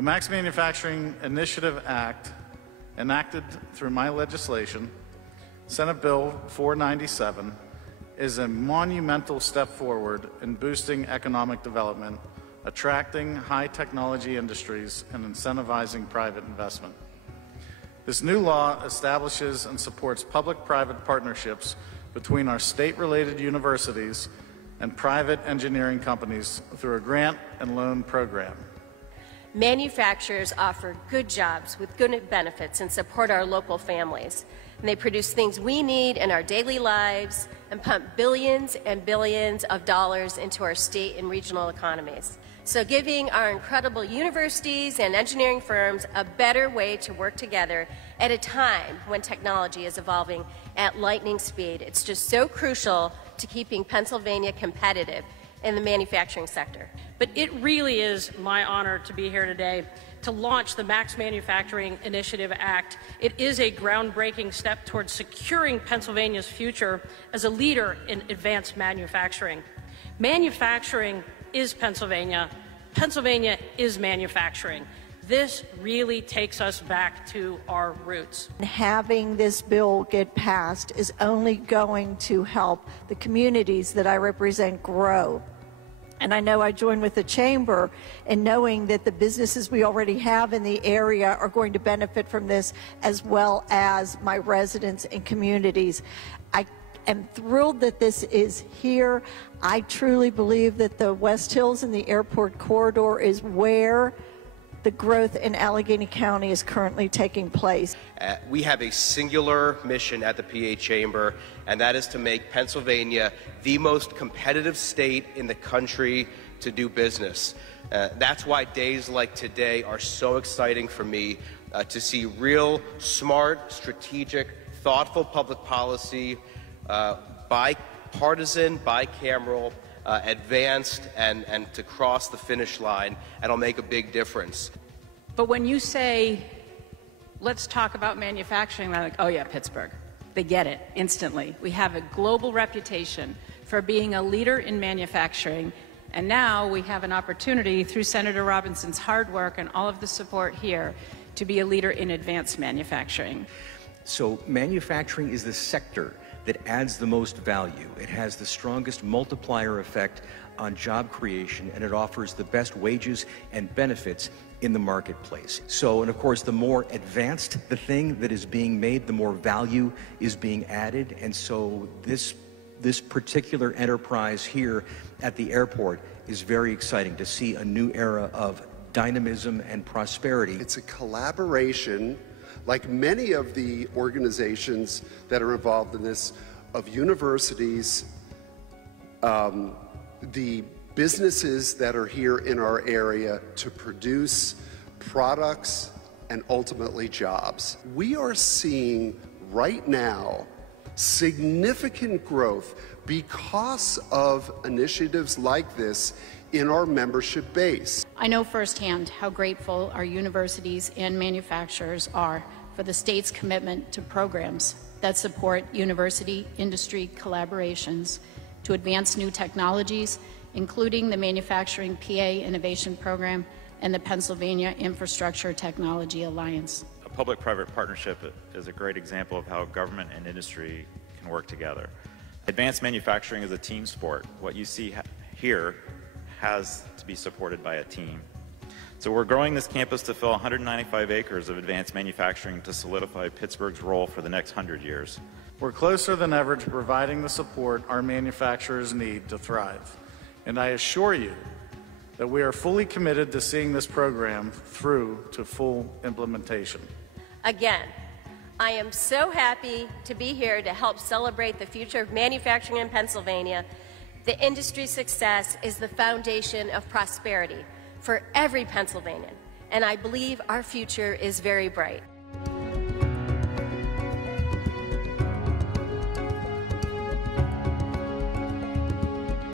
The Max Manufacturing Initiative Act, enacted through my legislation, Senate Bill 497, is a monumental step forward in boosting economic development, attracting high-technology industries, and incentivizing private investment. This new law establishes and supports public-private partnerships between our state-related universities and private engineering companies through a grant and loan program. Manufacturers offer good jobs with good benefits and support our local families. And they produce things we need in our daily lives and pump billions and billions of dollars into our state and regional economies. So giving our incredible universities and engineering firms a better way to work together at a time when technology is evolving at lightning speed, it's just so crucial to keeping Pennsylvania competitive in the manufacturing sector. But it really is my honor to be here today to launch the Max Manufacturing Initiative Act. It is a groundbreaking step towards securing Pennsylvania's future as a leader in advanced manufacturing. Manufacturing is Pennsylvania. Pennsylvania is manufacturing. This really takes us back to our roots. Having this bill get passed is only going to help the communities that I represent grow. And I know I join with the Chamber in knowing that the businesses we already have in the area are going to benefit from this, as well as my residents and communities. I am thrilled that this is here. I truly believe that the West Hills and the airport corridor is where the growth in Allegheny County is currently taking place. We have a singular mission at the PA Chamber, and that is to make Pennsylvania the most competitive state in the country to do business. That's why days like today are so exciting for me, to see real, smart, strategic, thoughtful public policy, bipartisan, bicameral, advanced, and to cross the finish line, and it'll make a big difference. But when you say, let's talk about manufacturing, they're like, oh yeah, Pittsburgh. They get it instantly. We have a global reputation for being a leader in manufacturing, and now we have an opportunity through Senator Robinson's hard work and all of the support here to be a leader in advanced manufacturing. So manufacturing is the sector that adds the most value. It has the strongest multiplier effect on job creation, and it offers the best wages and benefits in the marketplace. So, and of course, the more advanced the thing that is being made, the more value is being added. And so this particular enterprise here at the airport is very exciting to see a new era of dynamism and prosperity. It's a collaboration, like many of the organizations that are involved in this, of universities, the businesses that are here in our area to produce products and ultimately jobs. We are seeing right now significant growth because of initiatives like this in our membership base. I know firsthand how grateful our universities and manufacturers are for the state's commitment to programs that support university-industry collaborations to advance new technologies, including the Manufacturing PA Innovation Program and the Pennsylvania Infrastructure Technology Alliance. A public-private partnership is a great example of how government and industry can work together. Advanced manufacturing is a team sport. What you see here has to be supported by a team. So we're growing this campus to fill 195 acres of advanced manufacturing to solidify Pittsburgh's role for the next 100 years. We're closer than ever to providing the support our manufacturers need to thrive. And I assure you that we are fully committed to seeing this program through to full implementation. Again, I am so happy to be here to help celebrate the future of manufacturing in Pennsylvania. The industry's success is the foundation of prosperity for every Pennsylvanian, and I believe our future is very bright.